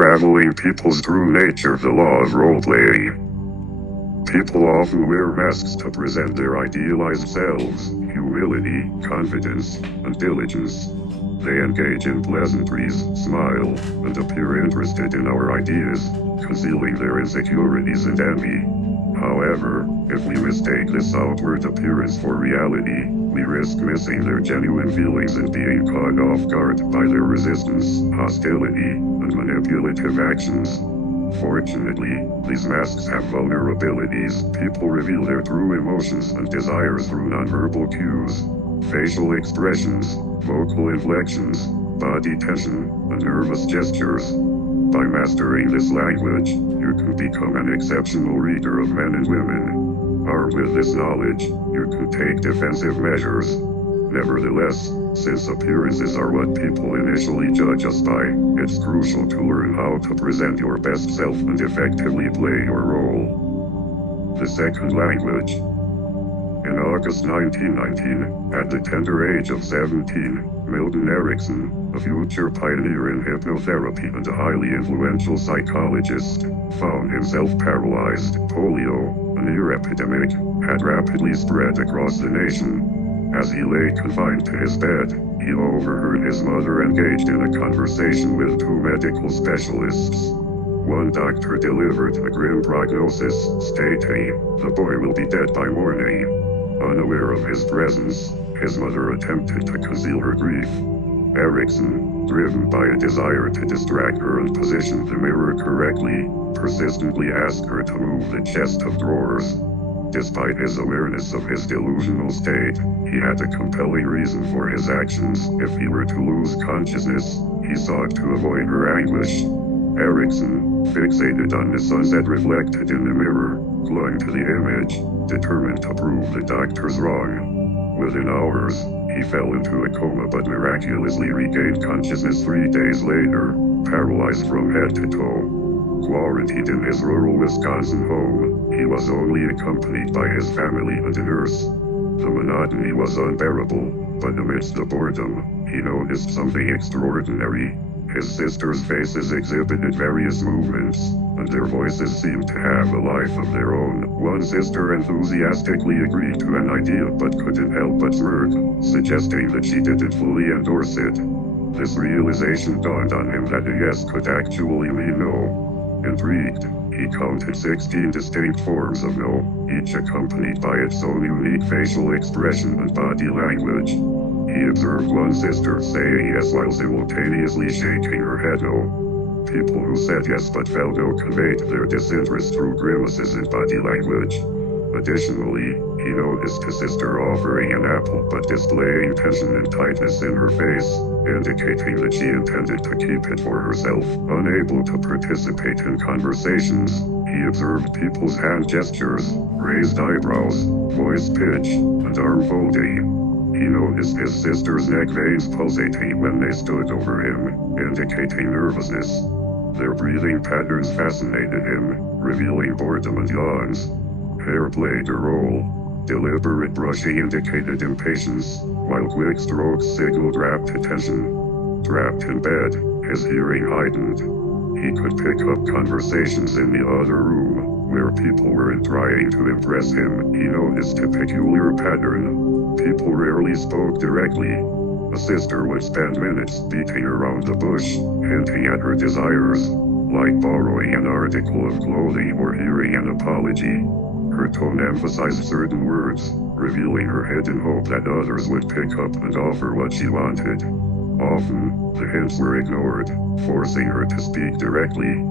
Unraveling People's True Nature, the Law of Role-Playing. People often wear masks to present their idealized selves, humility, confidence, and diligence. They engage in pleasantries, smile, and appear interested in our ideas, concealing their insecurities and envy. However, if we mistake this outward appearance for reality, we risk missing their genuine feelings and being caught off guard by their resistance, hostility, and manipulative actions. Fortunately, these masks have vulnerabilities. People reveal their true emotions and desires through nonverbal cues, facial expressions, vocal inflections, body tension, and nervous gestures. By mastering this language, you can become an exceptional reader of men and women. Armed with this knowledge, you can take defensive measures. Nevertheless, since appearances are what people initially judge us by, it's crucial to learn how to present your best self and effectively play your role. The second language. In August 1919, at the tender age of 17, Milton Erickson, a future pioneer in hypnotherapy and a highly influential psychologist, found himself paralyzed. Polio, a near epidemic, had rapidly spread across the nation. As he lay confined to his bed, he overheard his mother engaged in a conversation with two medical specialists. One doctor delivered a grim prognosis, stating, "The boy will be dead by morning." Unaware of his presence, his mother attempted to conceal her grief. Erickson, driven by a desire to distract her and position the mirror correctly, persistently asked her to move the chest of drawers. Despite his awareness of his delusional state, he had a compelling reason for his actions. If he were to lose consciousness, he sought to avoid her anguish. Erickson, fixated on the sunset reflected in the mirror, clung to the image, determined to prove the doctors wrong. Within hours, he fell into a coma but miraculously regained consciousness 3 days later, paralyzed from head to toe. Quarantined in his rural Wisconsin home, he was only accompanied by his family and a nurse. The monotony was unbearable, but amidst the boredom, he noticed something extraordinary. His sisters' faces exhibited various movements, and their voices seemed to have a life of their own. One sister enthusiastically agreed to an idea but couldn't help but smirk, suggesting that she didn't fully endorse it. This realization dawned on him that a yes could actually mean no. Intrigued, he counted 16 distinct forms of no, each accompanied by its own unique facial expression and body language. He observed one sister saying yes while simultaneously shaking her head no. People who said yes but felt no conveyed their disinterest through grimaces and body language. Additionally, he noticed a sister offering an apple but displaying tension and tightness in her face, indicating that she intended to keep it for herself. Unable to participate in conversations, he observed people's hand gestures, raised eyebrows, voice pitch, and arm folding. He noticed his sister's neck veins pulsating when they stood over him, indicating nervousness. Their breathing patterns fascinated him, revealing boredom and yawns. Hair played a role. Deliberate brushing indicated impatience, while quick strokes signaled rapt attention. Trapped in bed, his hearing heightened. He could pick up conversations in the other room, where people weren't trying to impress him. He noticed a peculiar pattern. People rarely spoke directly. A sister would spend minutes beating around the bush, hinting at her desires, like borrowing an article of clothing or hearing an apology. Her tone emphasized certain words, revealing her hidden hope that others would pick up and offer what she wanted. Often, the hints were ignored, forcing her to speak directly.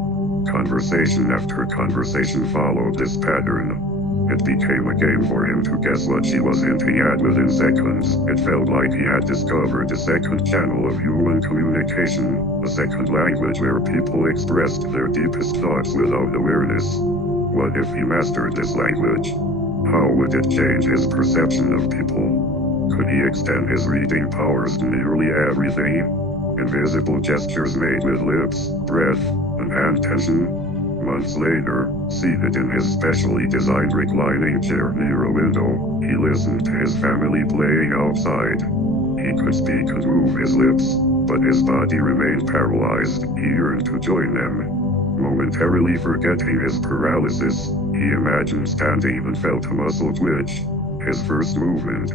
Conversation after conversation followed this pattern. It became a game for him to guess what she was hinting at within seconds. It felt like he had discovered a second channel of human communication, a second language where people expressed their deepest thoughts without awareness. What if he mastered this language? How would it change his perception of people? Could he extend his reading powers to nearly everything? Invisible gestures made with lips, breath, and hand tension. Months later, seated in his specially designed reclining chair near a window, he listened to his family playing outside. He could speak and move his lips, but his body remained paralyzed. He yearned to join them. Momentarily forgetting his paralysis, he imagined standing and felt a muscle twitch. His first movement.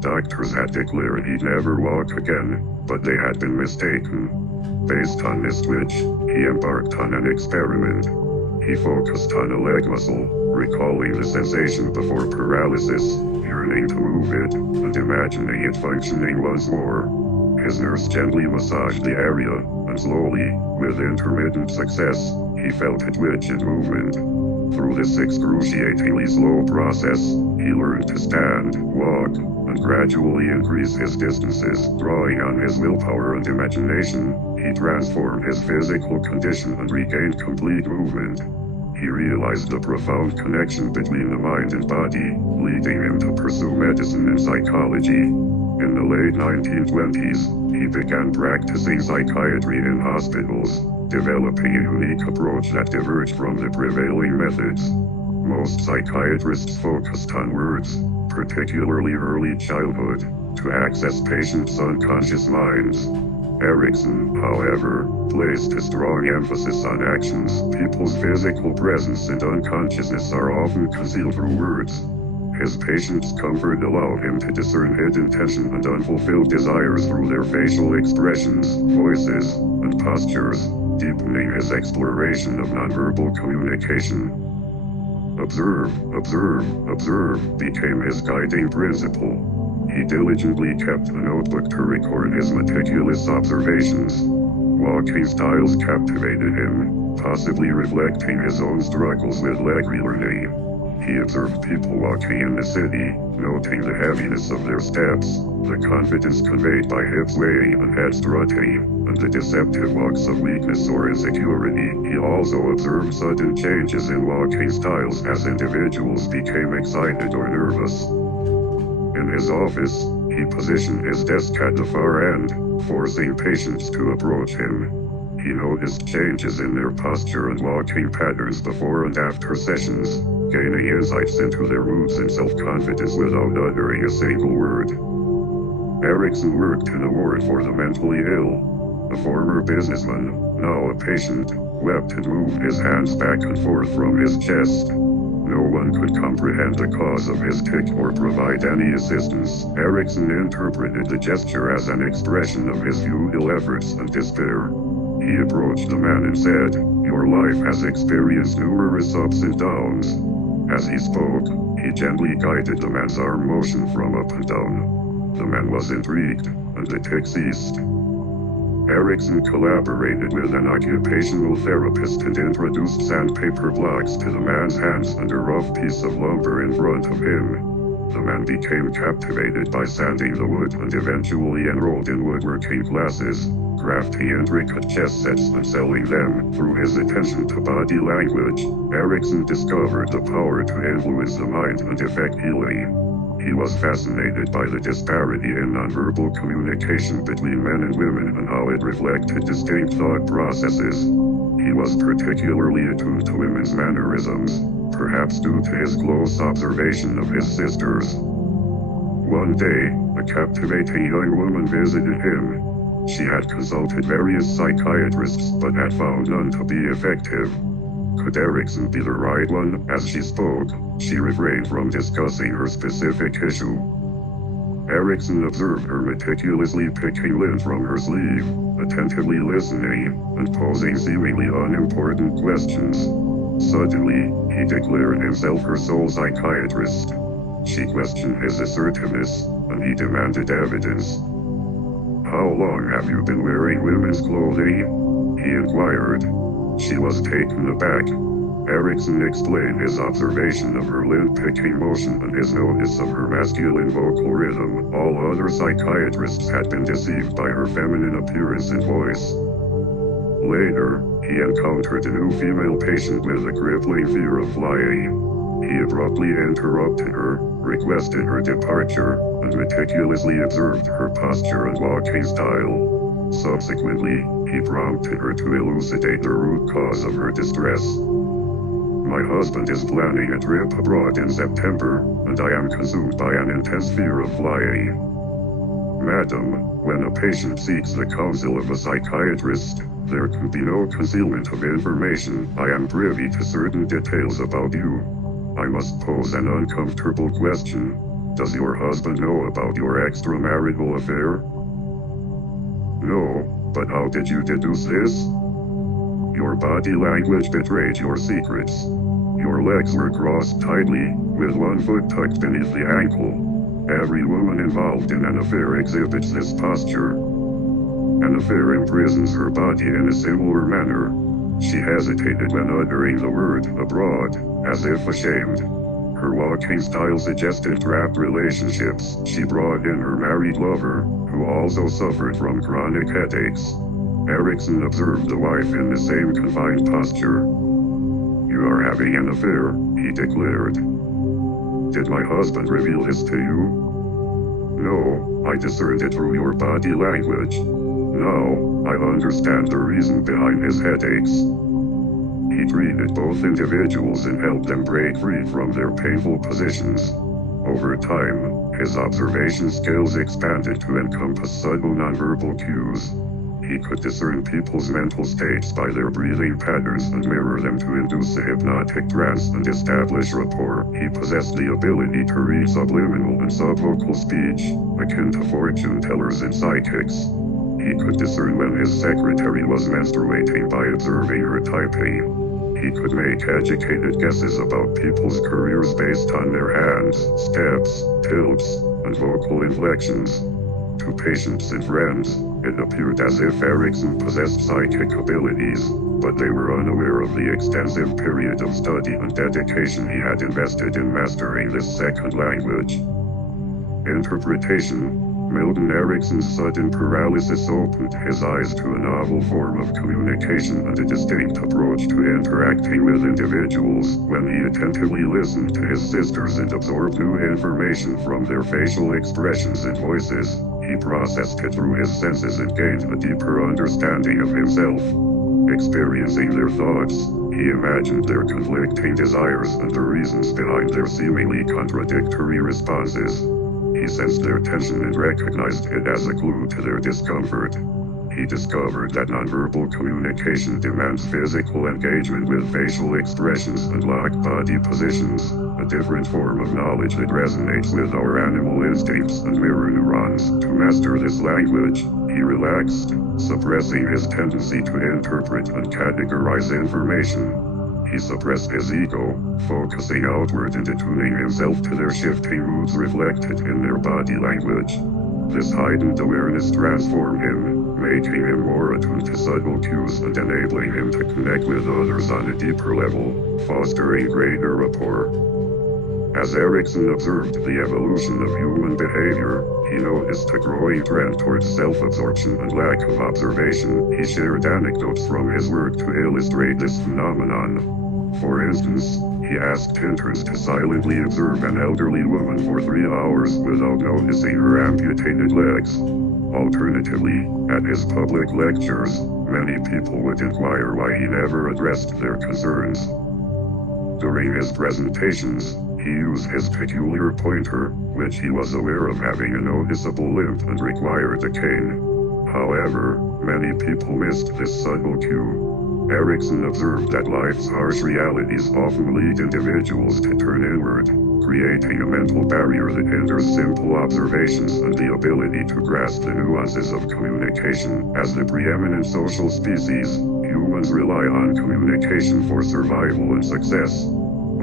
Doctors had declared he'd never walk again, but they had been mistaken. Based on this twitch, he embarked on an experiment. He focused on a leg muscle, recalling the sensation before paralysis, yearning to move it, and imagining it functioning once more. His nurse gently massaged the area, and slowly, with intermittent success, he felt a twitch in movement. Through this excruciatingly slow process, he learned to stand, walk, and gradually increase his distances. Drawing on his willpower and imagination, he transformed his physical condition and regained complete movement. He realized the profound connection between the mind and body, leading him to pursue medicine and psychology. In the late 1920s, he began practicing psychiatry in hospitals, developing a unique approach that diverged from the prevailing methods. Most psychiatrists focused on words, particularly early childhood, to access patients' unconscious minds. Erikson, however, placed a strong emphasis on actions. People's physical presence and unconsciousness are often concealed through words. His patients' comfort allowed him to discern hidden tension and unfulfilled desires through their facial expressions, voices, and postures, deepening his exploration of nonverbal communication. Observe, observe, observe became his guiding principle. He diligently kept a notebook to record his meticulous observations. Walking styles captivated him, possibly reflecting his own struggles with leg learning. He observed people walking in the city, noting the heaviness of their steps, the confidence conveyed by hip swaying and head strutting, and the deceptive walks of weakness or insecurity. He also observed sudden changes in walking styles as individuals became excited or nervous. In his office, he positioned his desk at the far end, forcing patients to approach him. He noticed changes in their posture and walking patterns before and after sessions, gaining insights into their moods and self-confidence without uttering a single word. Erikson worked in a ward for the mentally ill. A former businessman, now a patient, wept and moved his hands back and forth from his chest. No one could comprehend the cause of his tic or provide any assistance. Erikson interpreted the gesture as an expression of his futile efforts and despair. He approached the man and said, "Your life has experienced numerous ups and downs." As he spoke, he gently guided the man's arm motion from up and down. The man was intrigued, and the tic ceased. Erikson collaborated with an occupational therapist and introduced sandpaper blocks to the man's hands and a rough piece of lumber in front of him. The man became captivated by sanding the wood and eventually enrolled in woodworking classes, crafting intricate chess sets and selling them. Through his attention to body language, Erikson discovered the power to influence the mind and effect healing. He was fascinated by the disparity in nonverbal communication between men and women and how it reflected distinct thought processes. He was particularly attuned to women's mannerisms, perhaps due to his close observation of his sisters. One day, a captivating young woman visited him. She had consulted various psychiatrists but had found none to be effective. Could Erikson be the right one? As she spoke, she refrained from discussing her specific issue. Erikson observed her meticulously picking lint from her sleeve, attentively listening, and posing seemingly unimportant questions. Suddenly, he declared himself her sole psychiatrist. She questioned his assertiveness, and he demanded evidence. "How long have you been wearing women's clothing?" he inquired. She was taken aback. Erikson explained his observation of her lint-picking motion and his notice of her masculine vocal rhythm. All other psychiatrists had been deceived by her feminine appearance and voice. Later, he encountered a new female patient with a crippling fear of flying. He abruptly interrupted her, requested her departure, and meticulously observed her posture and walking style. Subsequently, he prompted her to elucidate the root cause of her distress. "My husband is planning a trip abroad in September, and I am consumed by an intense fear of flying." Madam, when a patient seeks the counsel of a psychiatrist, there can be no concealment of information. I am privy to certain details about you. I must pose an uncomfortable question. Does your husband know about your extramarital affair? No, but how did you deduce this? Your body language betrayed your secrets. Your legs were crossed tightly, with one foot tucked beneath the ankle. Every woman involved in an affair exhibits this posture. An affair imprisons her body in a similar manner. She hesitated when uttering the word abroad, as if ashamed. Her walking style suggested trapped relationships. She brought in her married lover, who also suffered from chronic headaches. Erickson observed the wife in the same confined posture. You are having an affair, he declared. Did my husband reveal this to you? No, I discerned it through your body language. Now, I understand the reason behind his headaches. He treated both individuals and helped them break free from their painful positions. Over time, his observation skills expanded to encompass subtle nonverbal cues. He could discern people's mental states by their breathing patterns and mirror them to induce a hypnotic trance and establish rapport. He possessed the ability to read subliminal and subvocal speech, akin to fortune tellers and psychics. He could discern when his secretary was menstruating by observing her typing. He could make educated guesses about people's careers based on their hands, steps, tilts, and vocal inflections. To patients and friends, it appeared as if Erickson possessed psychic abilities, but they were unaware of the extensive period of study and dedication he had invested in mastering this second language. Interpretation. Milton Erickson's sudden paralysis opened his eyes to a novel form of communication and a distinct approach to interacting with individuals. When he attentively listened to his sisters and absorbed new information from their facial expressions and voices, he processed it through his senses and gained a deeper understanding of himself. Experiencing their thoughts, he imagined their conflicting desires and the reasons behind their seemingly contradictory responses. He sensed their tension and recognized it as a clue to their discomfort. He discovered that nonverbal communication demands physical engagement with facial expressions and locked body positions, a different form of knowledge that resonates with our animal instincts and mirror neurons. To master this language, he relaxed, suppressing his tendency to interpret and categorize information. He suppressed his ego, focusing outward and attuning himself to their shifting moods reflected in their body language. This heightened awareness transformed him, making him more attuned to subtle cues and enabling him to connect with others on a deeper level, fostering greater rapport. As Erickson observed the evolution of human behavior, he noticed a growing trend towards self-absorption and lack of observation. He shared anecdotes from his work to illustrate this phenomenon. For instance, he asked interns to silently observe an elderly woman for 3 hours without noticing her amputated legs. Alternatively, at his public lectures, many people would inquire why he never addressed their concerns. During his presentations, he used his peculiar pointer, which he was aware of having a noticeable limp and required a cane. However, many people missed this subtle cue. Erickson observed that life's harsh realities often lead individuals to turn inward, creating a mental barrier that hinders simple observations and the ability to grasp the nuances of communication. As the preeminent social species, humans rely on communication for survival and success.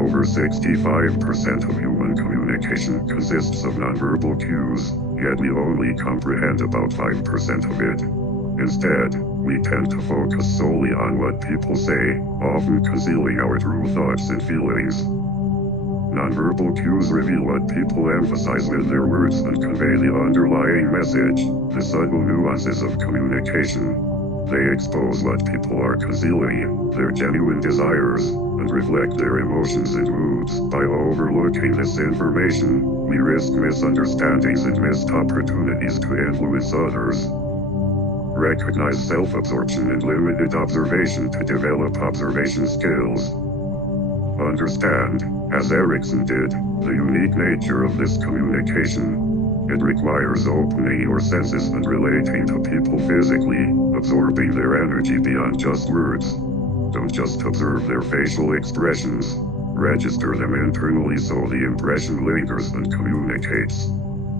Over 65% of human communication consists of nonverbal cues, yet we only comprehend about 5% of it. Instead, we tend to focus solely on what people say, often concealing our true thoughts and feelings. Nonverbal cues reveal what people emphasize with their words and convey the underlying message, the subtle nuances of communication. They expose what people are concealing, their genuine desires, and reflect their emotions and moods. By overlooking this information, we risk misunderstandings and missed opportunities to influence others. Recognize self-absorption and limited observation to develop observation skills. Understand, as Erickson did, the unique nature of this communication. It requires opening your senses and relating to people physically, absorbing their energy beyond just words. Don't just observe their facial expressions. Register them internally so the impression lingers and communicates.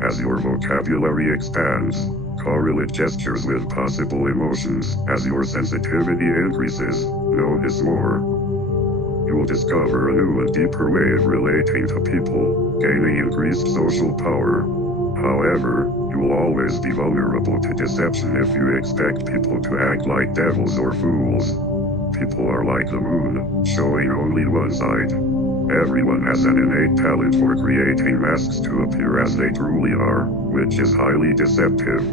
As your vocabulary expands, correlate gestures with possible emotions. As your sensitivity increases, notice more. You will discover a new and deeper way of relating to people, gaining increased social power. However, you will always be vulnerable to deception if you expect people to act like devils or fools. People are like the moon, showing only one side. Everyone has an innate talent for creating masks to appear as they truly are, which is highly deceptive.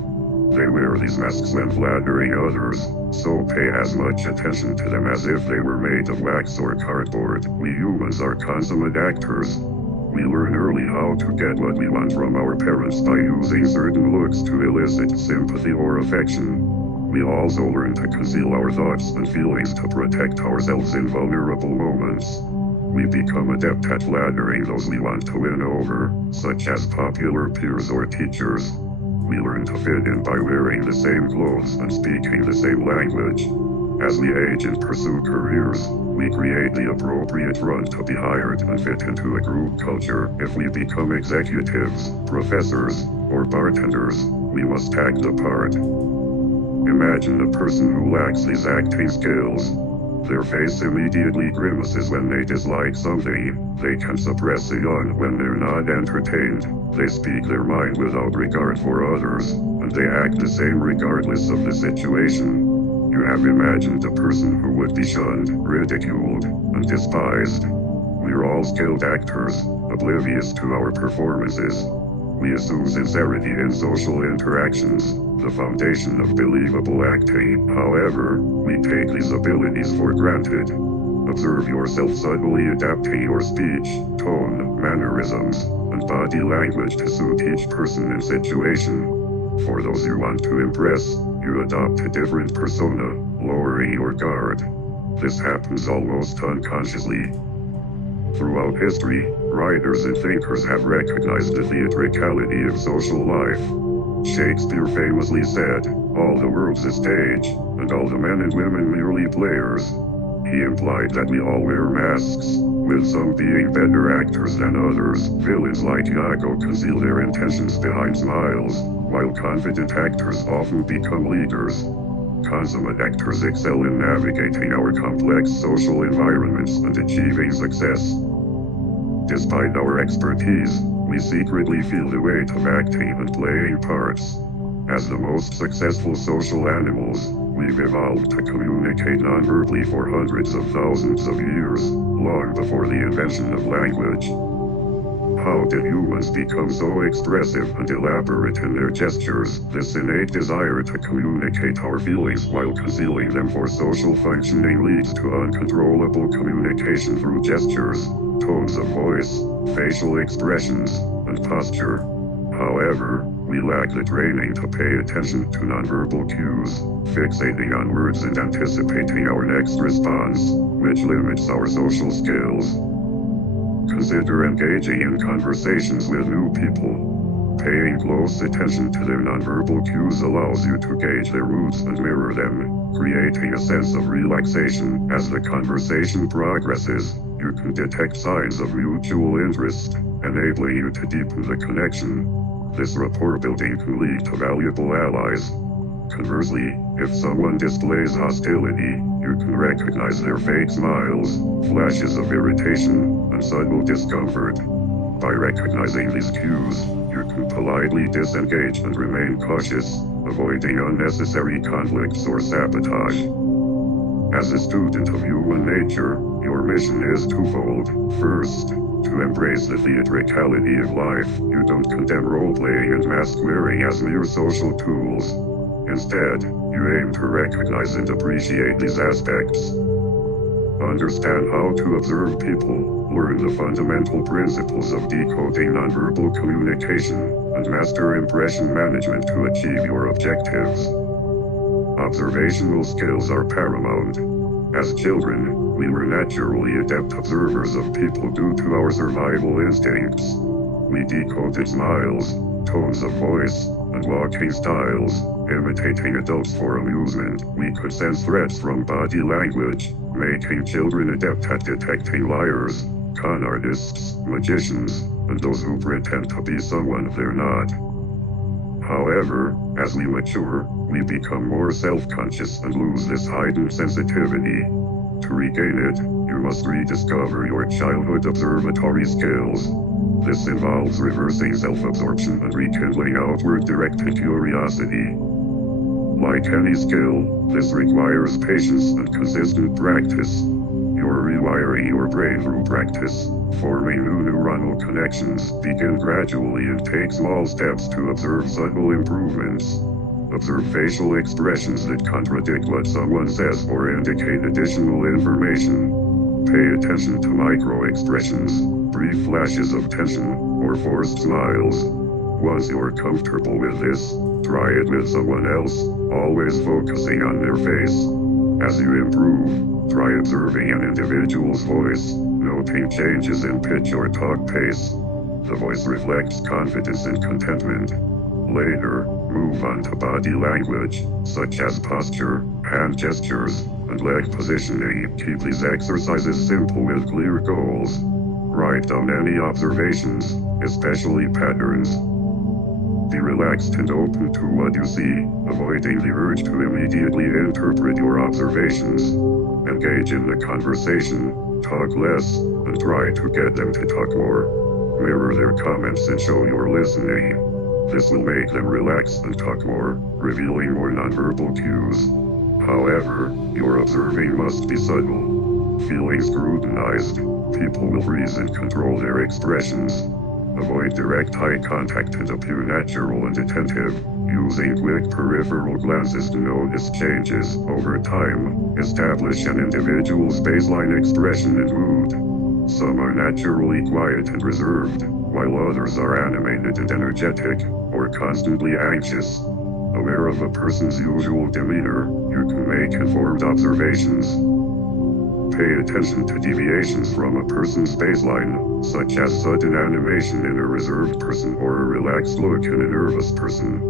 They wear these masks when flattering others, so pay as much attention to them as if they were made of wax or cardboard. We humans are consummate actors. We learn early how to get what we want from our parents by using certain looks to elicit sympathy or affection. We also learn to conceal our thoughts and feelings to protect ourselves in vulnerable moments. We become adept at flattering those we want to win over, such as popular peers or teachers. We learn to fit in by wearing the same clothes and speaking the same language. As we age and pursue careers, we create the appropriate front to be hired and fit into a group culture. If we become executives, professors, or bartenders, we must act the part. Imagine a person who lacks these acting skills. Their face immediately grimaces when they dislike something. They can suppress a yawn when they're not entertained. They speak their mind without regard for others, and they act the same regardless of the situation. You have imagined a person who would be shunned, ridiculed, and despised. We're all skilled actors, oblivious to our performances. We assume sincerity in social interactions, the foundation of believable acting. However, we take these abilities for granted. Observe yourself subtly adapting your speech, tone, mannerisms, and body language to suit each person and situation. For those you want to impress, you adopt a different persona, lowering your guard. This happens almost unconsciously. Throughout history, writers and thinkers have recognized the theatricality of social life. Shakespeare famously said, "All the world's a stage, and all the men and women merely players." He implied that we all wear masks, with some being better actors than others. Villains like Iago conceal their intentions behind smiles, while confident actors often become leaders. Consummate actors excel in navigating our complex social environments and achieving success. Despite our expertise, we secretly feel the weight of acting and playing parts. As the most successful social animals, we've evolved to communicate non-verbally for hundreds of thousands of years, long before the invention of language. How did humans become so expressive and elaborate in their gestures? This innate desire to communicate our feelings while concealing them for social functioning leads to uncontrollable communication through gestures, tones of voice, facial expressions, and posture. However, we lack the training to pay attention to nonverbal cues, fixating on words and anticipating our next response, which limits our social skills. Consider engaging in conversations with new people. Paying close attention to their nonverbal cues allows you to gauge their moods and mirror them, creating a sense of relaxation. As the conversation progresses, you can detect signs of mutual interest, enabling you to deepen the connection. This rapport building can lead to valuable allies. Conversely, if someone displays hostility, you can recognize their fake smiles, flashes of irritation, and subtle discomfort. By recognizing these cues, you can politely disengage and remain cautious, avoiding unnecessary conflicts or sabotage. As a student of human nature, your mission is twofold. First, to embrace the theatricality of life. You don't condemn role-playing and mask-wearing as mere social tools. Instead, you aim to recognize and appreciate these aspects. Understand how to observe people, learn the fundamental principles of decoding nonverbal communication, and master impression management to achieve your objectives. Observational skills are paramount. As children, we were naturally adept observers of people due to our survival instincts. We decoded smiles, tones of voice, and walking styles, imitating adults for amusement. We could sense threats from body language, making children adept at detecting liars, con artists, magicians, and those who pretend to be someone they're not. However, as we mature, we become more self-conscious and lose this heightened sensitivity. To regain it, you must rediscover your childhood observatory skills. This involves reversing self-absorption and rekindling outward-directed curiosity. Like any skill, this requires patience and consistent practice. You're rewiring your brain through practice, forming new neuronal connections. Begin gradually and take small steps to observe subtle improvements. Observe facial expressions that contradict what someone says or indicate additional information. Pay attention to micro-expressions, brief flashes of tension, or forced smiles. Once you're comfortable with this, try it with someone else, always focusing on their face. As you improve, try observing an individual's voice, noting changes in pitch or talk pace. The voice reflects confidence and contentment. Later, move on to body language, such as posture, hand gestures, and leg positioning. Keep these exercises simple with clear goals. Write down any observations, especially patterns. Be relaxed and open to what you see, avoiding the urge to immediately interpret your observations. Engage in the conversation, talk less, and try to get them to talk more. Mirror their comments and show you're listening. This will make them relax and talk more, revealing more nonverbal cues. However, your observing must be subtle. Feeling scrutinized, people will freeze and control their expressions. Avoid direct eye contact and appear natural and attentive, using quick peripheral glances to notice changes. Over time, establish an individual's baseline expression and mood. Some are naturally quiet and reserved, while others are animated and energetic, or constantly anxious. Aware of a person's usual demeanor, you can make informed observations. Pay attention to deviations from a person's baseline, such as sudden animation in a reserved person or a relaxed look in a nervous person.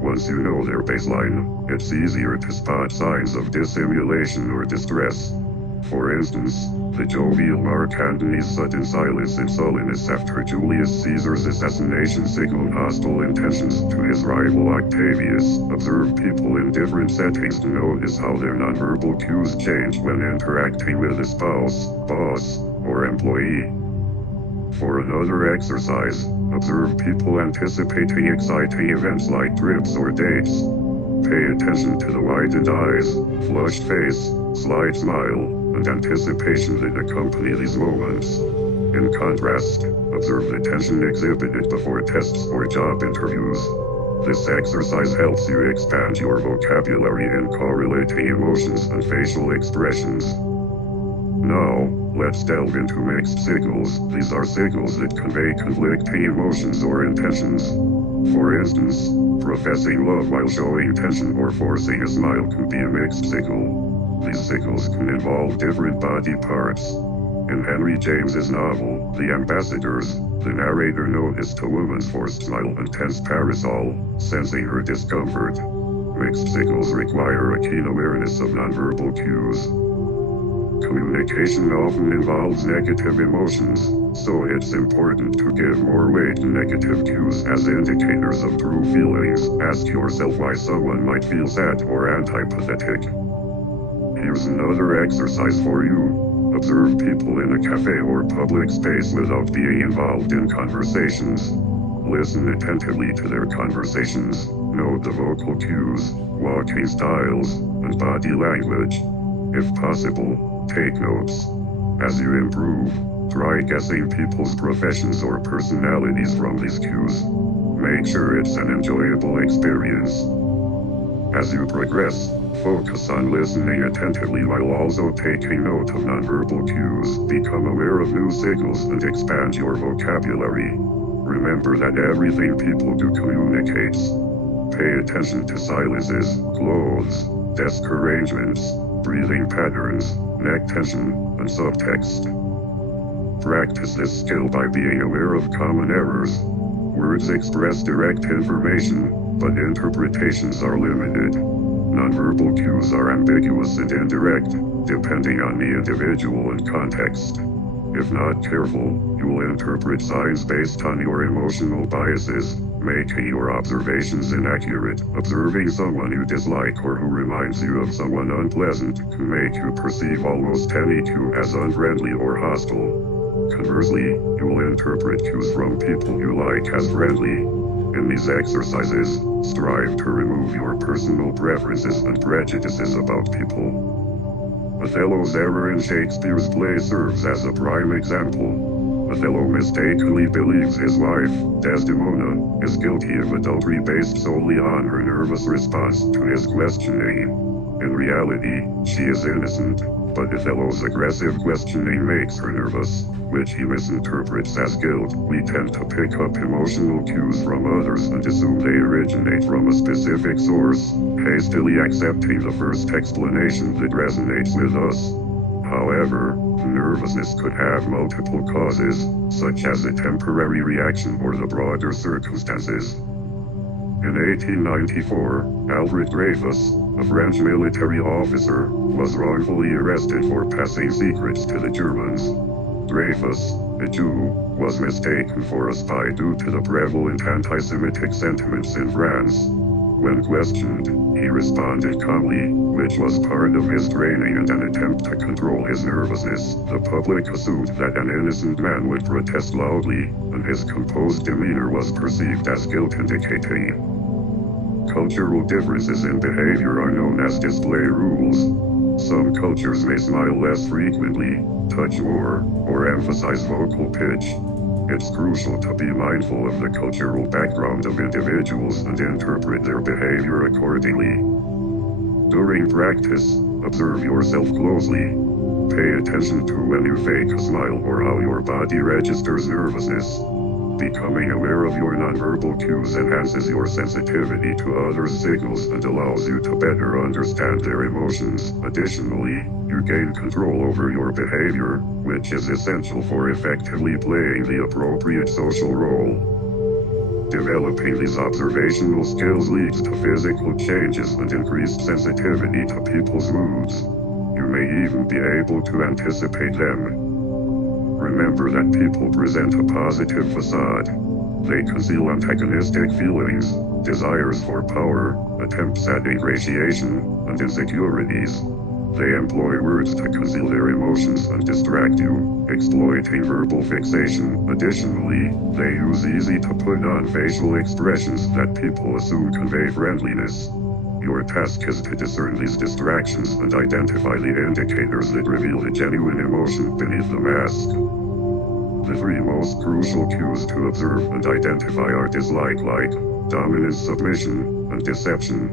Once you know their baseline, it's easier to spot signs of dissimulation or distress. For instance, the jovial Mark Antony's sudden silence and sullenness after Julius Caesar's assassination signaled hostile intentions to his rival Octavius. Observe people in different settings to notice how their nonverbal cues change when interacting with a spouse, boss, or employee. For another exercise, observe people anticipating exciting events like trips or dates. Pay attention to the widened eyes, flushed face, slight smile, and anticipation that accompany these moments. In contrast, observe the tension exhibited before tests or job interviews. This exercise helps you expand your vocabulary in correlating emotions and facial expressions. Now, let's delve into mixed signals. These are signals that convey conflicting emotions or intentions. For instance, professing love while showing tension or forcing a smile can be a mixed signal. These signals can involve different body parts. In Henry James's novel, The Ambassadors, the narrator noticed a woman's forced smile and tense parasol, sensing her discomfort. Mixed signals require a keen awareness of nonverbal cues. Communication often involves negative emotions, so it's important to give more weight to negative cues as indicators of true feelings. Ask yourself why someone might feel sad or antipathetic. Here's another exercise for you. Observe people in a cafe or public space without being involved in conversations. Listen attentively to their conversations. Note the vocal cues, walking styles, and body language. If possible, take notes. As you improve, try guessing people's professions or personalities from these cues. Make sure it's an enjoyable experience. As you progress, focus on listening attentively while also taking note of nonverbal cues. Become aware of new signals and expand your vocabulary. Remember that everything people do communicates. Pay attention to silences, clothes, desk arrangements, breathing patterns, neck tension, and subtext. Practice this skill by being aware of common errors. Words express direct information, but interpretations are limited. Nonverbal cues are ambiguous and indirect, depending on the individual and context. If not careful, you will interpret signs based on your emotional biases, making your observations inaccurate. Observing someone you dislike or who reminds you of someone unpleasant can make you perceive almost any cue as unfriendly or hostile. Conversely, you will interpret cues from people you like as friendly. In these exercises, strive to remove your personal preferences and prejudices about people. Othello's error in Shakespeare's play serves as a prime example. Othello mistakenly believes his wife, Desdemona, is guilty of adultery based solely on her nervous response to his questioning. In reality, she is innocent, but Othello's aggressive questioning makes her nervous, which he misinterprets as guilt. We tend to pick up emotional cues from others and assume they originate from a specific source, hastily accepting the first explanation that resonates with us. However, nervousness could have multiple causes, such as a temporary reaction or the broader circumstances. In 1894, Alfred Dreyfus, a French military officer, was wrongfully arrested for passing secrets to the Germans. Dreyfus, a Jew, was mistaken for a spy due to the prevalent anti-Semitic sentiments in France. When questioned, he responded calmly, which was part of his training and an attempt to control his nervousness. The public assumed that an innocent man would protest loudly, and his composed demeanor was perceived as guilt-indicating. Cultural differences in behavior are known as display rules. Some cultures may smile less frequently, touch more, or emphasize vocal pitch. It's crucial to be mindful of the cultural background of individuals and interpret their behavior accordingly. During practice, observe yourself closely. Pay attention to when you fake a smile or how your body registers nervousness. Becoming aware of your nonverbal cues enhances your sensitivity to others' signals and allows you to better understand their emotions. Additionally, you gain control over your behavior, which is essential for effectively playing the appropriate social role. Developing these observational skills leads to physical changes and increased sensitivity to people's moods. You may even be able to anticipate them. Remember that people present a positive facade. They conceal antagonistic feelings, desires for power, attempts at ingratiation, and insecurities. They employ words to conceal their emotions and distract you, exploiting verbal fixation. Additionally, they use easy-to-put-on facial expressions that people assume convey friendliness. Your task is to discern these distractions and identify the indicators that reveal the genuine emotion beneath the mask. The three most crucial cues to observe and identify are dislike-like, dominance submission, and deception.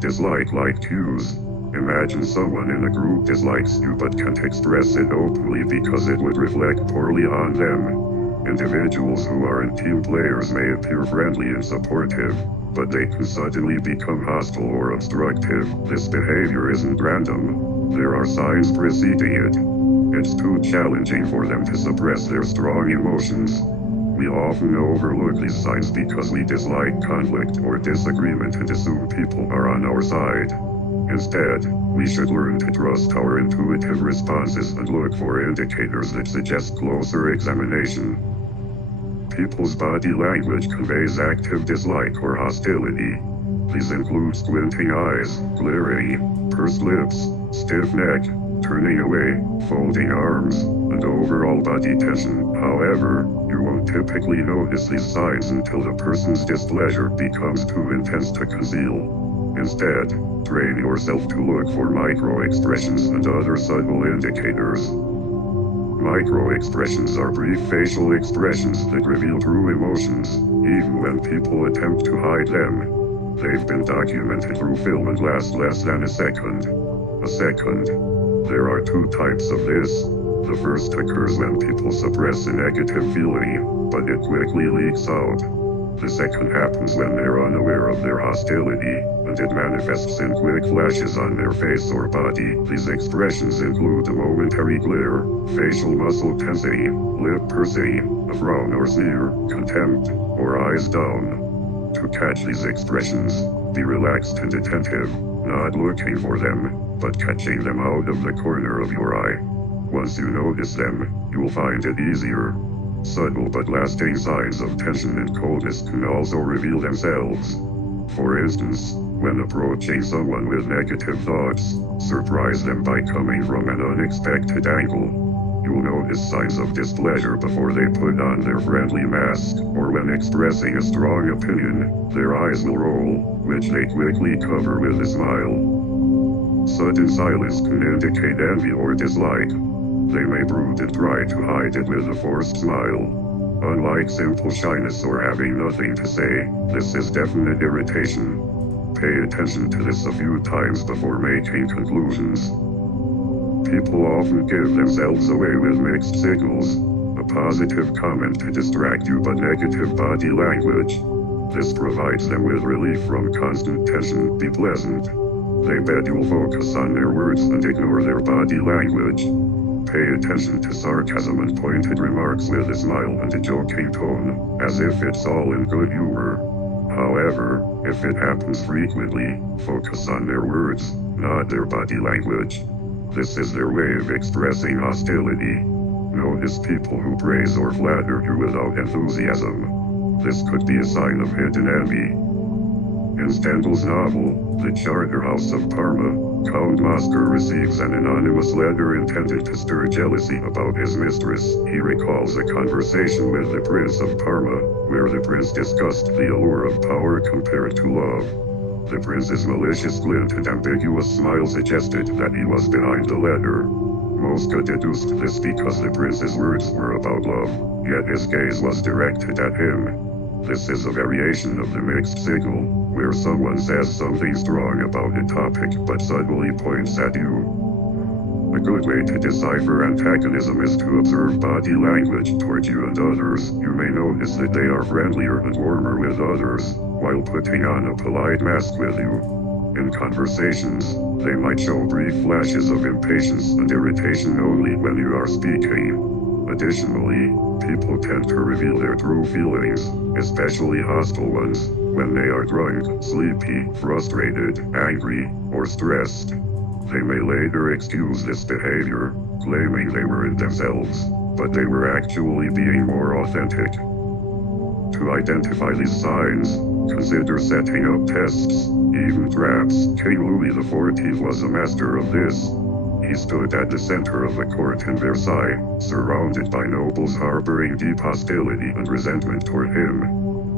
Dislike-like cues. Imagine someone in a group dislikes you but can't express it openly because it would reflect poorly on them. Individuals who aren't team players may appear friendly and supportive, but they can suddenly become hostile or obstructive. This behavior isn't random. There are signs preceding it. It's too challenging for them to suppress their strong emotions. We often overlook these signs because we dislike conflict or disagreement and assume people are on our side. Instead, we should learn to trust our intuitive responses and look for indicators that suggest closer examination. People's body language conveys active dislike or hostility. These include squinting eyes, glaring, pursed lips, stiff neck, turning away, folding arms, and overall body tension. However, you won't typically notice these signs until the person's displeasure becomes too intense to conceal. Instead, train yourself to look for micro-expressions and other subtle indicators. Micro-expressions are brief facial expressions that reveal true emotions, even when people attempt to hide them. They've been documented through film and last less than a second. There are two types of this. The first occurs when people suppress a negative feeling, but it quickly leaks out. The second happens when they're unaware of their hostility, and it manifests in quick flashes on their face or body. These expressions include a momentary glare, facial muscle tensing, lip pursing, a frown or sneer, contempt, or eyes down. To catch these expressions, be relaxed and attentive, not looking for them, but catching them out of the corner of your eye. Once you notice them, you will find it easier. Subtle but lasting signs of tension and coldness can also reveal themselves. For instance, when approaching someone with negative thoughts, surprise them by coming from an unexpected angle. You'll notice signs of displeasure before they put on their friendly mask, or when expressing a strong opinion, their eyes will roll, which they quickly cover with a smile. Sudden silence can indicate envy or dislike. They may brood and try to hide it with a forced smile. Unlike simple shyness or having nothing to say, this is definite irritation. Pay attention to this a few times before making conclusions. People often give themselves away with mixed signals. A positive comment to distract you but negative body language. This provides them with relief from constant tension. Be pleasant. They bet you'll focus on their words and ignore their body language. Pay attention to sarcasm and pointed remarks with a smile and a joking tone, as if it's all in good humor. However, if it happens frequently, focus on their words, not their body language. This is their way of expressing hostility. Notice people who praise or flatter you without enthusiasm. This could be a sign of hidden envy. In Stendhal's novel, The Charterhouse of Parma, Count Moscow receives an anonymous letter intended to stir jealousy about his mistress. He recalls a conversation with the Prince of Parma, where the prince discussed the allure of power compared to love. The prince's malicious glint and ambiguous smile suggested that he was behind the letter. Mosca deduced this because the prince's words were about love, yet his gaze was directed at him. This is a variation of the mixed signal, where someone says something strong about a topic but subtly points at you. A good way to decipher antagonism is to observe body language toward you and others. You may notice that they are friendlier and warmer with others, while putting on a polite mask with you. In conversations, they might show brief flashes of impatience and irritation only when you are speaking. Additionally, people tend to reveal their true feelings, especially hostile ones, when they are drunk, sleepy, frustrated, angry, or stressed. They may later excuse this behavior, claiming they weren't themselves, but they were actually being more authentic. To identify these signs, consider setting up tests, even traps. King Louis XIV was a master of this. He stood at the center of the court in Versailles, surrounded by nobles harboring deep hostility and resentment toward him.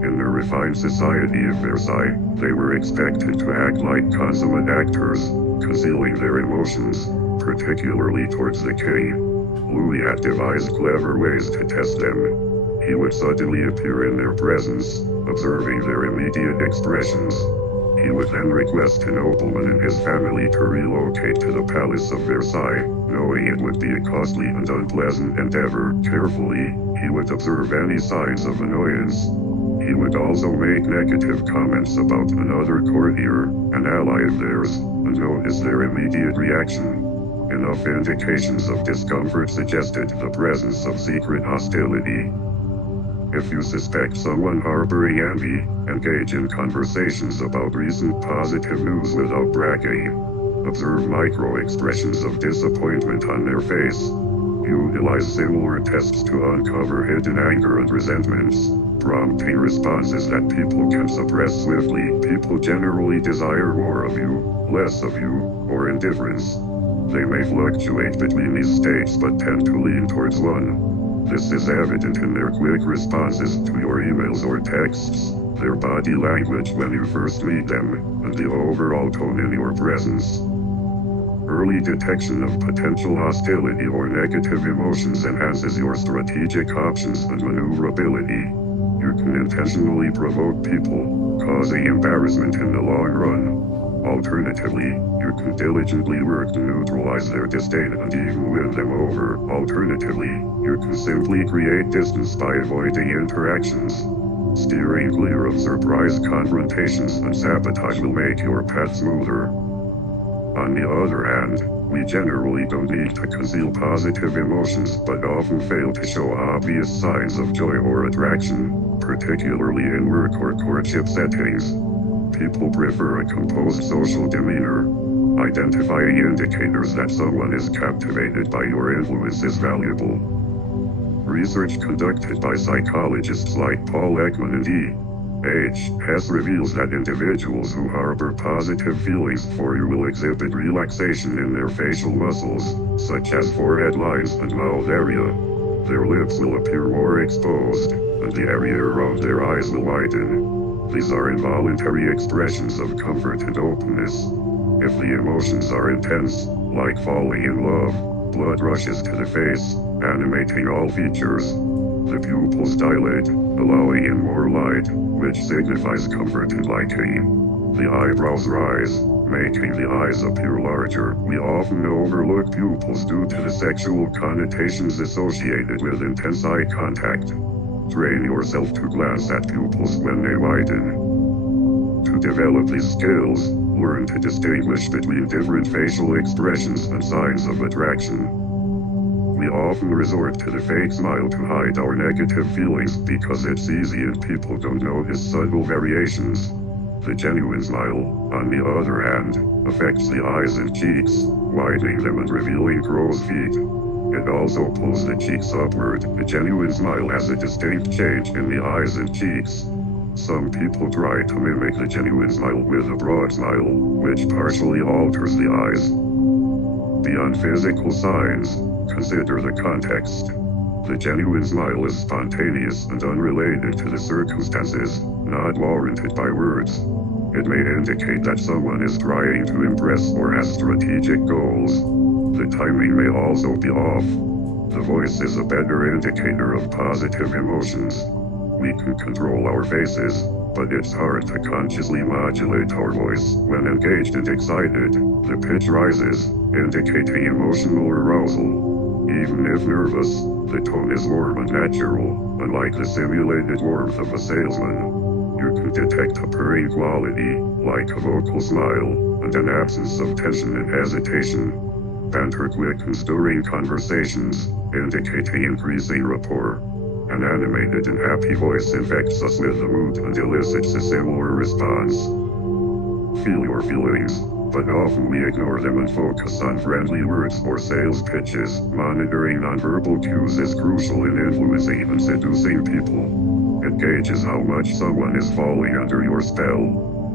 In the refined society of Versailles, they were expected to act like consummate actors, concealing their emotions, particularly towards the king. Louis had devised clever ways to test them. He would suddenly appear in their presence, observing their immediate expressions. He would then request a nobleman and his family to relocate to the Palace of Versailles, knowing it would be a costly and unpleasant endeavor. Carefully, he would observe any signs of annoyance. He would also make negative comments about another courtier, an ally of theirs, and notice their immediate reaction. Enough indications of discomfort suggested the presence of secret hostility. If you suspect someone harboring envy, engage in conversations about recent positive news without bragging. Observe micro-expressions of disappointment on their face. Utilize similar tests to uncover hidden anger and resentments, prompting responses that people can suppress swiftly. People generally desire more of you, less of you, or indifference. They may fluctuate between these states but tend to lean towards one. This is evident in their quick responses to your emails or texts, their body language when you first meet them, and the overall tone in your presence. Early detection of potential hostility or negative emotions enhances your strategic options and maneuverability. You can intentionally provoke people, causing embarrassment in the long run. Alternatively, you can diligently work to neutralize their disdain and even win them over. Alternatively, you can simply create distance by avoiding interactions. Steering clear of surprise confrontations and sabotage will make your path smoother. On the other hand, we generally don't need to conceal positive emotions but often fail to show obvious signs of joy or attraction, particularly in work or courtship settings. People prefer a composed social demeanor. Identifying indicators that someone is captivated by your influence is valuable. Research conducted by psychologists like Paul Ekman and E.H. Hess reveals that individuals who harbor positive feelings for you will exhibit relaxation in their facial muscles, such as forehead lines and mouth area. Their lips will appear more exposed, and the area around their eyes will widen. These are involuntary expressions of comfort and openness. If the emotions are intense, like falling in love, blood rushes to the face, animating all features. The pupils dilate, allowing in more light, which signifies comfort and liking. The eyebrows rise, making the eyes appear larger. We often overlook pupils due to the sexual connotations associated with intense eye contact. Train yourself to glance at pupils when they widen. To develop these skills, learn to distinguish between different facial expressions and signs of attraction. We often resort to the fake smile to hide our negative feelings because it's easy and people don't notice subtle variations. The genuine smile, on the other hand, affects the eyes and cheeks, widening them and revealing crow's feet. It also pulls the cheeks upward. The genuine smile has a distinct change in the eyes and cheeks. Some people try to mimic the genuine smile with a broad smile, which partially alters the eyes. Beyond physical signs, consider the context. The genuine smile is spontaneous and unrelated to the circumstances, not warranted by words. It may indicate that someone is trying to impress or has strategic goals. The timing may also be off. The voice is a better indicator of positive emotions. We can control our faces, but it's hard to consciously modulate our voice. When engaged and excited, the pitch rises, indicating emotional arousal. Even if nervous, the tone is warm and natural, unlike the simulated warmth of a salesman. You can detect a purring quality, like a vocal smile, and an absence of tension and hesitation. Banter quickens during conversations, indicating increasing rapport. An animated and happy voice infects us with the mood and elicits a similar response. Feel your feelings, but often we ignore them and focus on friendly words or sales pitches. Monitoring nonverbal cues is crucial in influencing and seducing people. It gauges how much someone is falling under your spell.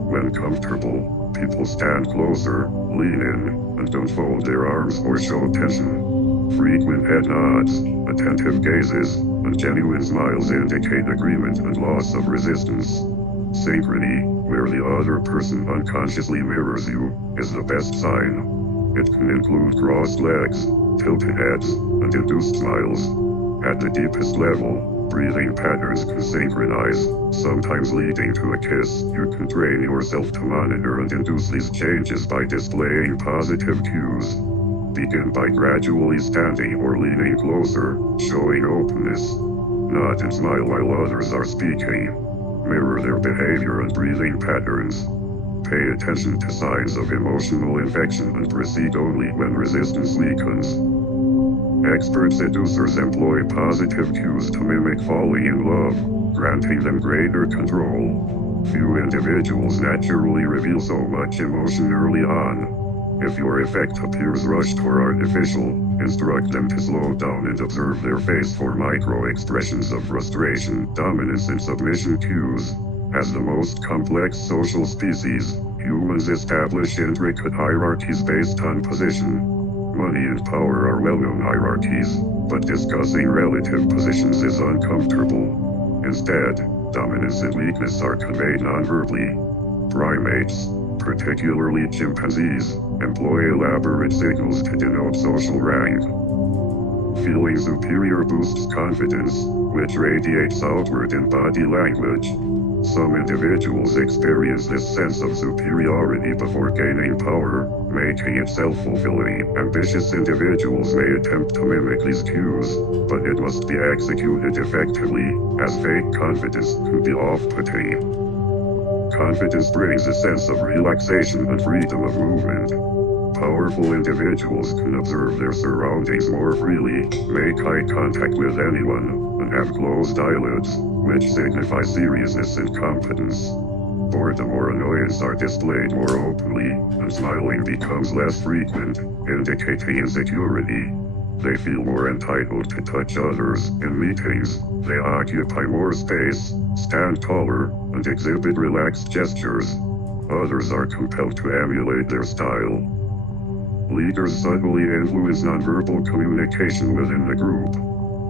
When comfortable, people stand closer, lean in, and don't fold their arms or show tension. Frequent head nods, attentive gazes, and genuine smiles indicate agreement and loss of resistance. Synchrony, where the other person unconsciously mirrors you, is the best sign. It can include crossed legs, tilted heads, and induced smiles. At the deepest level, breathing patterns can synchronize, sometimes leading to a kiss. You can train yourself to monitor and induce these changes by displaying positive cues. Begin by gradually standing or leaning closer, showing openness. Nod and smile while others are speaking. Mirror their behavior and breathing patterns. Pay attention to signs of emotional infection and proceed only when resistance weakens. Expert seducers employ positive cues to mimic falling in love, granting them greater control. Few individuals naturally reveal so much emotion early on. If your effect appears rushed or artificial, instruct them to slow down and observe their face for micro-expressions of frustration, dominance and submission cues. As the most complex social species, humans establish intricate hierarchies based on position. Money and power are well-known hierarchies, but discussing relative positions is uncomfortable. Instead, dominance and weakness are conveyed non-verbally. Primates, particularly chimpanzees, employ elaborate signals to denote social rank. Feeling superior boosts confidence, which radiates outward in body language. Some individuals experience this sense of superiority before gaining power, making it self-fulfilling. Ambitious individuals may attempt to mimic these cues, but it must be executed effectively, as fake confidence can be off-putting. Confidence brings a sense of relaxation and freedom of movement. Powerful individuals can observe their surroundings more freely, make eye contact with anyone, and have closed eyelids, which signify seriousness and competence. Boredom or annoyance are displayed more openly, and smiling becomes less frequent, indicating insecurity. They feel more entitled to touch others. In meetings, they occupy more space, stand taller, and exhibit relaxed gestures. Others are compelled to emulate their style. Leaders subtly influence nonverbal communication within the group.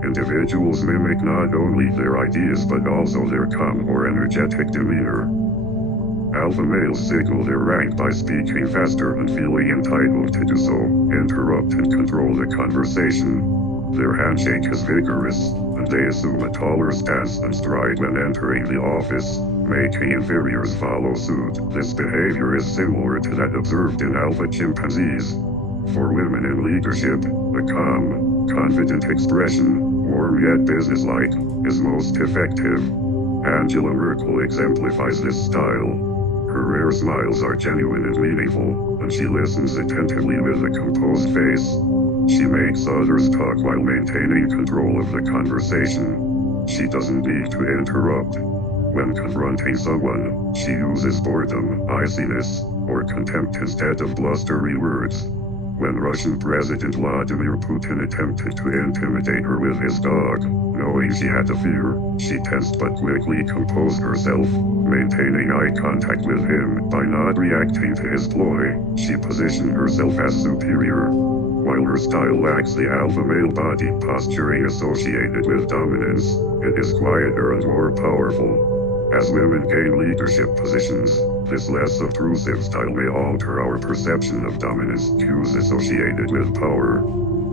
Individuals mimic not only their ideas but also their calm or energetic demeanor. Alpha males signal their rank by speaking faster and feeling entitled to do so, interrupt and control the conversation. Their handshake is vigorous, and they assume a taller stance and stride when entering the office, making inferiors follow suit. This behavior is similar to that observed in alpha chimpanzees. For women in leadership, a calm, confident expression, warm yet businesslike, is most effective. Angela Merkel exemplifies this style. Her rare smiles are genuine and meaningful, and she listens attentively with a composed face. She makes others talk while maintaining control of the conversation. She doesn't need to interrupt. When confronting someone, she uses boredom, iciness, or contempt instead of blustery words. When Russian President Vladimir Putin attempted to intimidate her with his dog, knowing she had a fear, she tensed but quickly composed herself, maintaining eye contact with him. By not reacting to his ploy, she positioned herself as superior. While her style lacks the alpha male body posturing associated with dominance, it is quieter and more powerful. As women gain leadership positions, this less obtrusive style may alter our perception of dominance cues associated with power.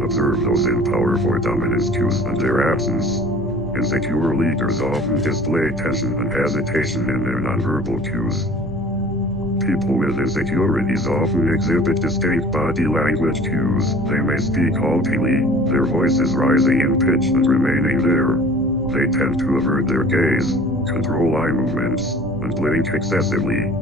Observe those in power for dominance cues and their absence. Insecure leaders often display tension and hesitation in their nonverbal cues. People with insecurities often exhibit distinct body language cues. They may speak haltingly, their voices rising in pitch and remaining there. They tend to avert their gaze, control eye movements, and blink excessively.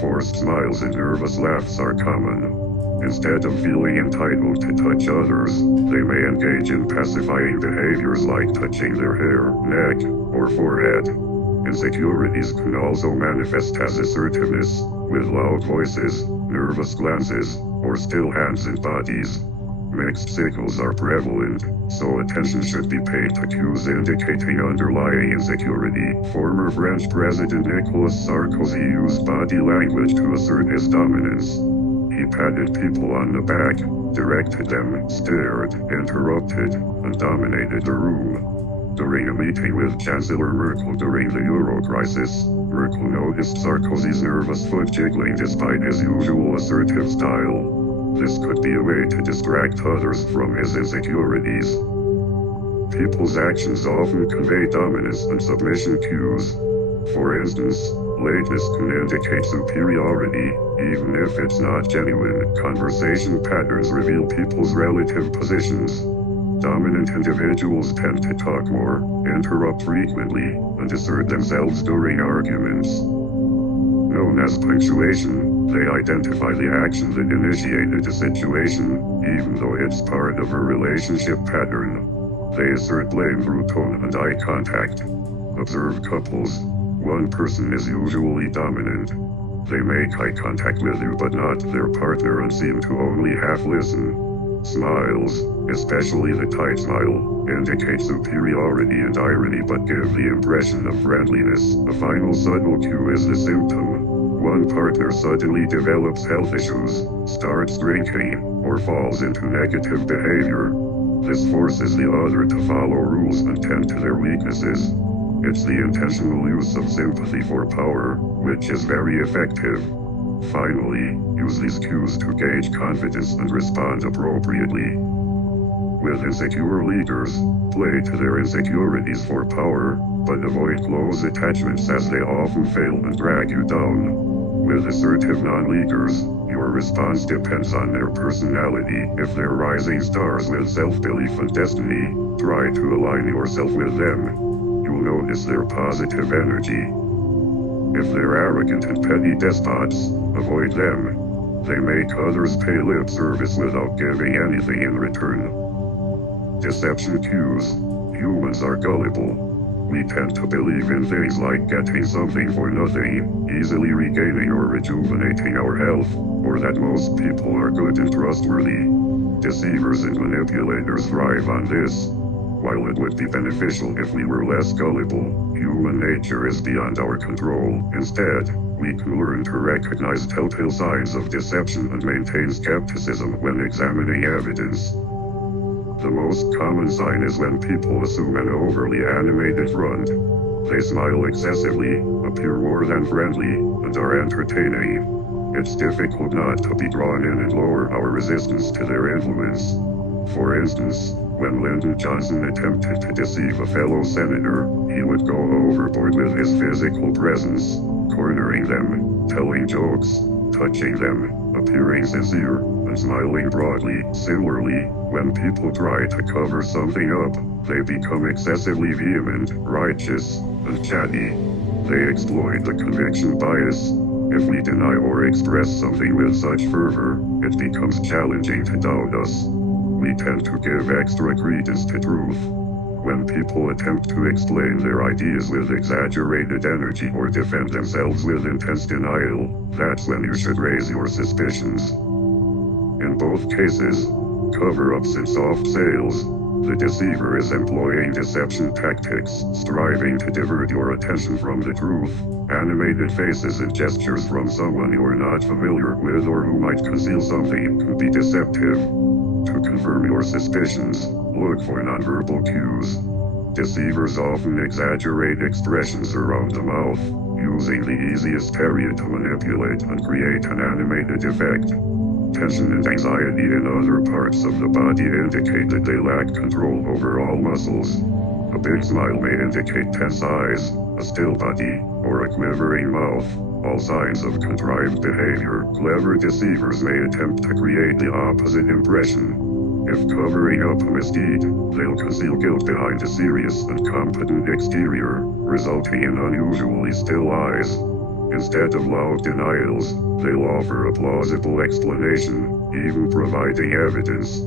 Forced smiles and nervous laughs are common. Instead of feeling entitled to touch others, they may engage in pacifying behaviors like touching their hair, neck, or forehead. Insecurities can also manifest as assertiveness, with loud voices, nervous glances, or still hands and bodies. Mixed signals are prevalent, so attention should be paid to cues indicating underlying insecurity. Former French President Nicolas Sarkozy used body language to assert his dominance. He patted people on the back, directed them, stared, interrupted, and dominated the room. During a meeting with Chancellor Merkel during the Euro crisis, Merkel noticed Sarkozy's nervous foot jiggling despite his usual assertive style. This could be a way to distract others from his insecurities. People's actions often convey dominance and submission cues. For instance, lateness can indicate superiority, even if it's not genuine. Conversation patterns reveal people's relative positions. Dominant individuals tend to talk more, interrupt frequently, and assert themselves during arguments. Known as punctuation, they identify the action that initiated a situation, even though it's part of a relationship pattern. They assert blame through tone and eye contact. Observe couples. One person is usually dominant. They make eye contact with you but not their partner and seem to only half listen. Smiles, especially the tight smile, indicate superiority and irony but give the impression of friendliness. A final subtle cue is the symptom. One partner suddenly develops health issues, starts drinking, or falls into negative behavior. This forces the other to follow rules and tend to their weaknesses. It's the intentional use of sympathy for power, which is very effective. Finally, use these cues to gauge confidence and respond appropriately. With insecure leaders, play to their insecurities for power, but avoid close attachments as they often fail and drag you down. With assertive non-leaders, your response depends on their personality. If they're rising stars with self-belief and destiny, try to align yourself with them. You'll notice their positive energy. If they're arrogant and petty despots, avoid them. They make others pay lip service without giving anything in return. Deception cues. Humans are gullible. We tend to believe in things like getting something for nothing, easily regaining or rejuvenating our health, or that most people are good and trustworthy. Deceivers and manipulators thrive on this. While it would be beneficial if we were less gullible, human nature is beyond our control. Instead, we can learn to recognize telltale signs of deception and maintain skepticism when examining evidence. The most common sign is when people assume an overly animated front. They smile excessively, appear more than friendly, and are entertaining. It's difficult not to be drawn in and lower our resistance to their influence. For instance, when Lyndon Johnson attempted to deceive a fellow senator, he would go overboard with his physical presence, cornering them, telling jokes, touching them, appearing sincere, and smiling broadly. Similarly, when people try to cover something up, they become excessively vehement, righteous, and chatty. They exploit the conviction bias. If we deny or express something with such fervor, it becomes challenging to doubt us. We tend to give extra credence to truth. When people attempt to explain their ideas with exaggerated energy or defend themselves with intense denial, that's when you should raise your suspicions. In both cases, cover-ups and soft sales, the deceiver is employing deception tactics, striving to divert your attention from the truth. Animated faces and gestures from someone you're not familiar with or who might conceal something can be deceptive. To confirm your suspicions, look for nonverbal cues. Deceivers often exaggerate expressions around the mouth, using the easiest area to manipulate and create an animated effect. Tension and anxiety in other parts of the body indicate that they lack control over all muscles. A big smile may indicate tense eyes, a still body, or a quivering mouth, all signs of contrived behavior. Clever deceivers may attempt to create the opposite impression. If covering up a misdeed, they'll conceal guilt behind a serious and competent exterior, resulting in unusually still eyes. Instead of loud denials, they'll offer a plausible explanation, even providing evidence.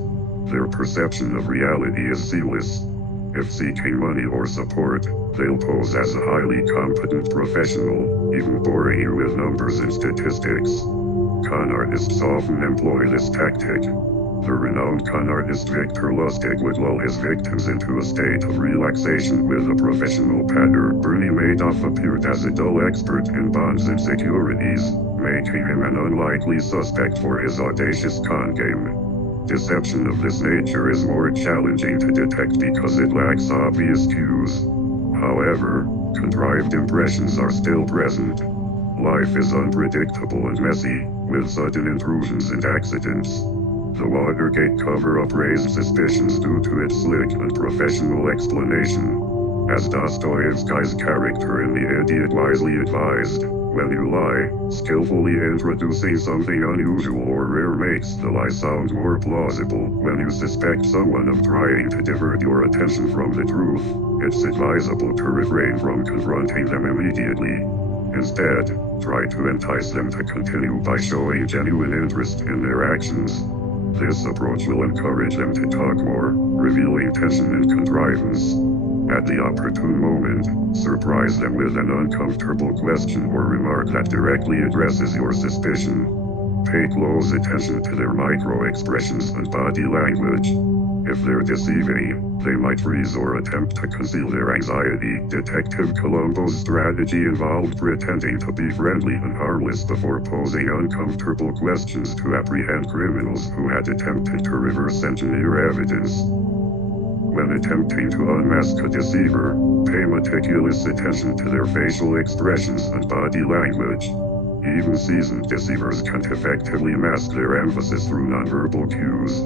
Their perception of reality is seamless. If seeking money or support, they'll pose as a highly competent professional, even boring you with numbers and statistics. Con artists often employ this tactic. The renowned con artist Victor Lustig would lull his victims into a state of relaxation with a professional patter. Bernie Madoff appeared as a dull expert in bonds and securities, making him an unlikely suspect for his audacious con game. Deception of this nature is more challenging to detect because it lacks obvious cues. However, contrived impressions are still present. Life is unpredictable and messy, with sudden intrusions and accidents. The Watergate cover-up raised suspicions due to its slick and professional explanation. As Dostoevsky's character in The Idiot wisely advised, when you lie, skillfully introducing something unusual or rare makes the lie sound more plausible. When you suspect someone of trying to divert your attention from the truth, it's advisable to refrain from confronting them immediately. Instead, try to entice them to continue by showing genuine interest in their actions. This approach will encourage them to talk more, revealing tension and contrivance. At the opportune moment, surprise them with an uncomfortable question or remark that directly addresses your suspicion. Pay close attention to their micro-expressions and body language. If they're deceiving, they might freeze or attempt to conceal their anxiety. Detective Columbo's strategy involved pretending to be friendly and harmless before posing uncomfortable questions to apprehend criminals who had attempted to reverse engineer evidence. When attempting to unmask a deceiver, pay meticulous attention to their facial expressions and body language. Even seasoned deceivers can't effectively mask their emphasis through nonverbal cues.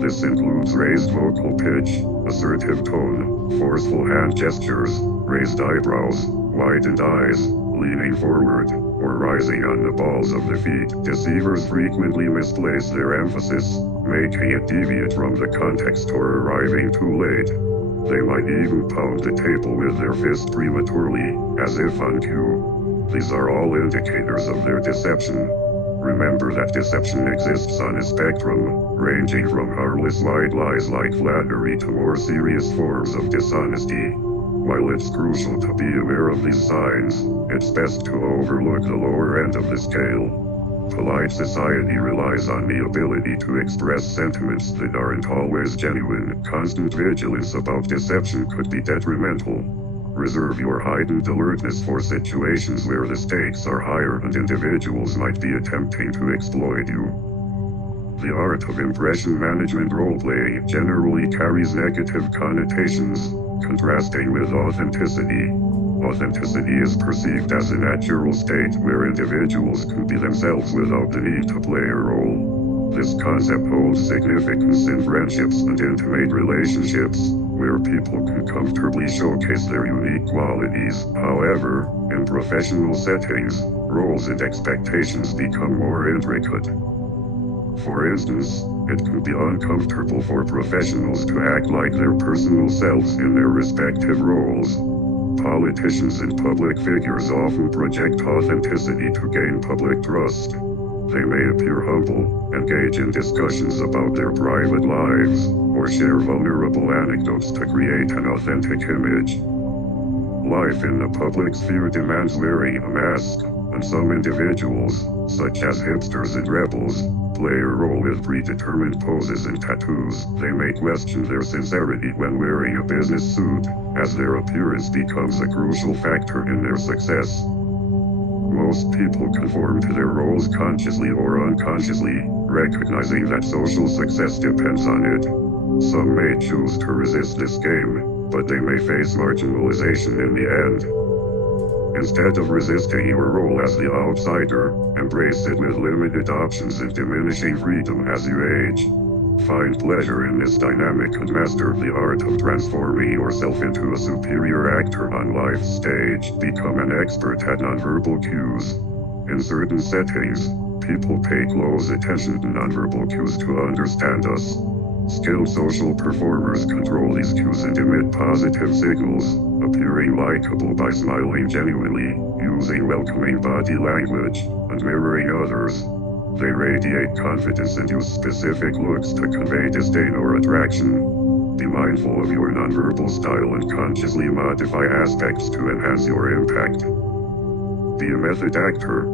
This includes raised vocal pitch, assertive tone, forceful hand gestures, raised eyebrows, widened eyes, leaning forward, or rising on the balls of the feet. Deceivers frequently misplace their emphasis, making it deviate from the context or arriving too late. They might even pound the table with their fist prematurely, as if on cue. These are all indicators of their deception. Remember that deception exists on a spectrum, ranging from harmless white lies like flattery to more serious forms of dishonesty. While it's crucial to be aware of these signs, it's best to overlook the lower end of the scale. Polite society relies on the ability to express sentiments that aren't always genuine. Constant vigilance about deception could be detrimental. Reserve your heightened alertness for situations where the stakes are higher and individuals might be attempting to exploit you. The art of impression management roleplay generally carries negative connotations, contrasting with authenticity. Authenticity is perceived as a natural state where individuals can be themselves without the need to play a role. This concept holds significance in friendships and intimate relationships, where people can comfortably showcase their unique qualities. However, in professional settings, roles and expectations become more intricate. For instance, it can be uncomfortable for professionals to act like their personal selves in their respective roles. Politicians and public figures often project authenticity to gain public trust. They may appear humble, engage in discussions about their private lives, or share vulnerable anecdotes to create an authentic image. Life in the public sphere demands wearing a mask, and some individuals, such as hipsters and rebels, play a role with predetermined poses and tattoos. They may question their sincerity when wearing a business suit, as their appearance becomes a crucial factor in their success. Most people conform to their roles consciously or unconsciously, recognizing that social success depends on it. Some may choose to resist this game, but they may face marginalization in the end. Instead of resisting your role as the outsider, embrace it with limited options and diminishing freedom as you age. Find pleasure in this dynamic and master the art of transforming yourself into a superior actor on life's stage. Become an expert at nonverbal cues. In certain settings, people pay close attention to nonverbal cues to understand us. Skilled social performers control these cues and emit positive signals, appearing likable by smiling genuinely, using welcoming body language, and mirroring others. They radiate confidence and use specific looks to convey disdain or attraction. Be mindful of your nonverbal style and consciously modify aspects to enhance your impact. Be a method actor.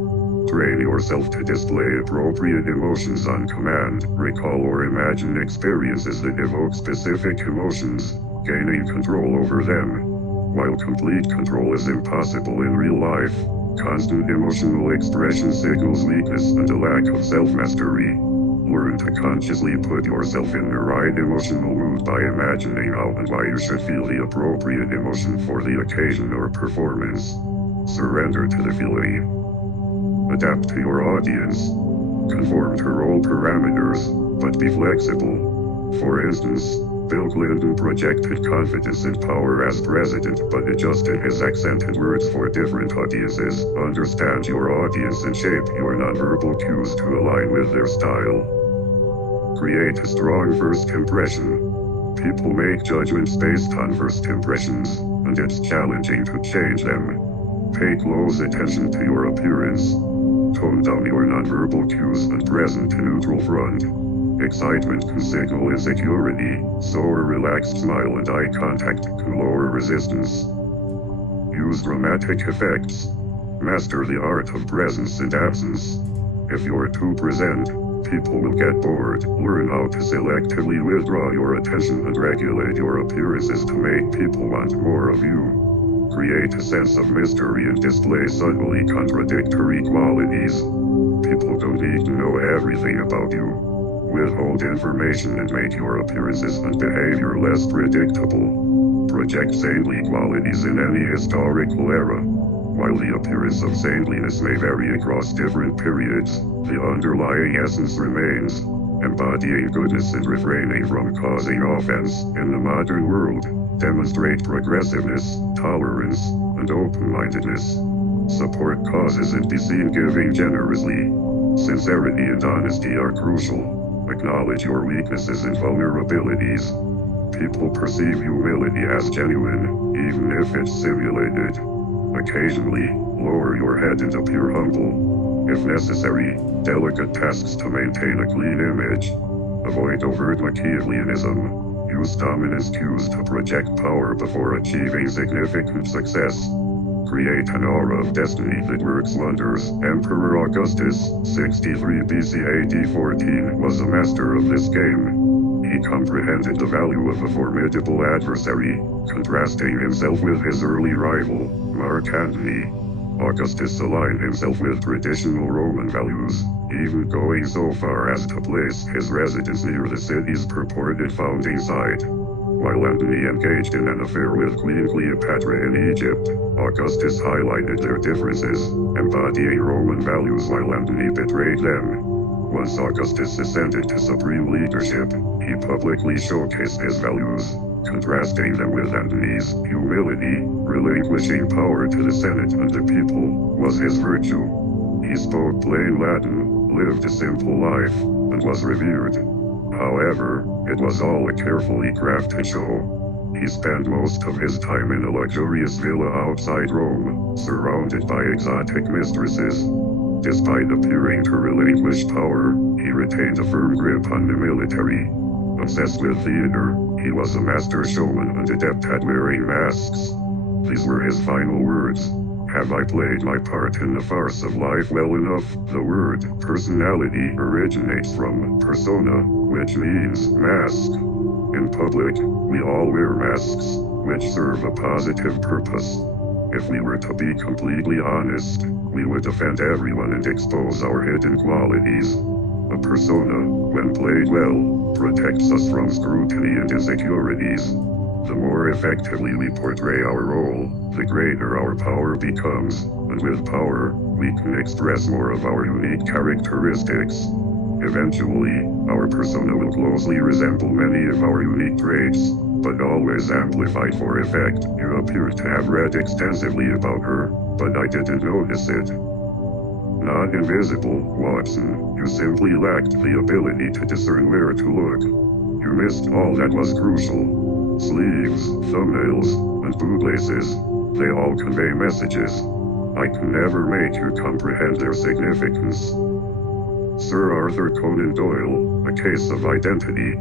Train yourself to display appropriate emotions on command. Recall or imagine experiences that evoke specific emotions, gaining control over them. While complete control is impossible in real life, constant emotional expression signals weakness and a lack of self-mastery. Learn to consciously put yourself in the right emotional mood by imagining how and why you should feel the appropriate emotion for the occasion or performance. Surrender to the feeling. Adapt to your audience. Conform to role parameters, but be flexible. For instance, Bill Clinton projected confidence and power as president but adjusted his accented words for different audiences. Understand your audience and shape your nonverbal cues to align with their style. Create a strong first impression. People make judgments based on first impressions, and it's challenging to change them. Pay close attention to your appearance. Tone down your nonverbal cues and present a neutral front. Excitement can signal insecurity, so a relaxed smile and eye contact can lower resistance. Use dramatic effects. Master the art of presence and absence. If you're too present, people will get bored. Learn how to selectively withdraw your attention and regulate your appearances to make people want more of you. Create a sense of mystery and display subtly contradictory qualities. People don't need to know everything about you. Withhold information and make your appearances and behavior less predictable. Project saintly qualities in any historical era. While the appearance of saintliness may vary across different periods, the underlying essence remains. embodying goodness and refraining from causing offense in the modern world, demonstrate progressiveness, tolerance, and open-mindedness. Support causes and be seen giving generously. Sincerity and honesty are crucial. Acknowledge your weaknesses and vulnerabilities. People perceive humility as genuine, even if it's simulated. Occasionally, lower your head and appear humble. If necessary, delicate tasks to maintain a clean image. Avoid overt Machiavellianism. Use dominance cues to project power before achieving significant success. Create an aura of destiny that works wonders. Emperor Augustus, 63 BC AD 14, was a master of this game. He comprehended the value of a formidable adversary, contrasting himself with his early rival, Mark Antony. Augustus aligned himself with traditional Roman values, even going so far as to place his residence near the city's purported founding site. While Antony engaged in an affair with Queen Cleopatra in Egypt, Augustus highlighted their differences, embodying Roman values while Antony betrayed them. Once Augustus ascended to supreme leadership, he publicly showcased his values, contrasting them with Antony's humility. Relinquishing power to the Senate and the people was his virtue. He spoke plain Latin, lived a simple life, and was revered. However, it was all a carefully crafted show. He spent most of his time in a luxurious villa outside Rome, surrounded by exotic mistresses. Despite appearing to relinquish power, he retained a firm grip on the military. Obsessed with theater, he was a master showman and adept at wearing masks. These were his final words. Have I played my part in the farce of life well enough? The word personality originates from persona, which means mask. In public, we all wear masks, which serve a positive purpose. If we were to be completely honest, we would offend everyone and expose our hidden qualities. A persona, when played well, protects us from scrutiny and insecurities. The more effectively we portray our role, the greater our power becomes, and with power, we can express more of our unique characteristics. Eventually, our persona will closely resemble many of our unique traits, but always amplified for effect. You appear to have read extensively about her, but I didn't notice it. Not invisible, Watson. You simply lacked the ability to discern where to look. You missed all that was crucial. Sleeves, thumbnails, and bootlaces, they all convey messages. I can never make you comprehend their significance. Sir Arthur Conan Doyle, A Case of Identity.